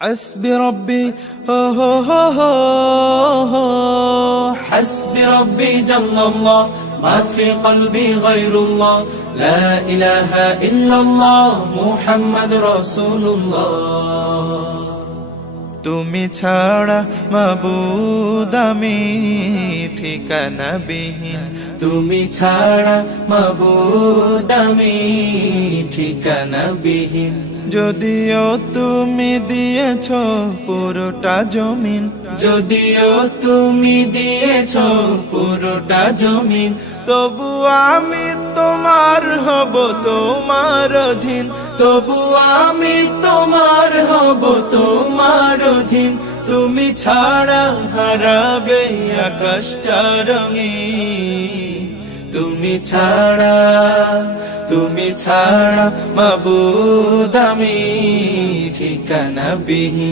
حسبي ربي هو حسبي ربي جل الله ما في قلبي غير الله لا إله إلا الله محمد رسول الله তুমি ছাড়া মাবুদ আমি ঠিকানা বিহীন তুমি ছাড়া মাবুদ আমি ঠিকানা বিহীন যদিও তুমি দিয়েছো পুরোটা জমিন যদিও তুমি দিয়েছো পুরোটা জমিন তবু আমি তোমার হব তোমার অধীন তবু আমি তোমার হব তোমার অধীন তুমি ছাড়া হারাবে আকাশটা রঙিন তুমি ছাড়া মাবুদ আমি ঠিকানা বিহীন।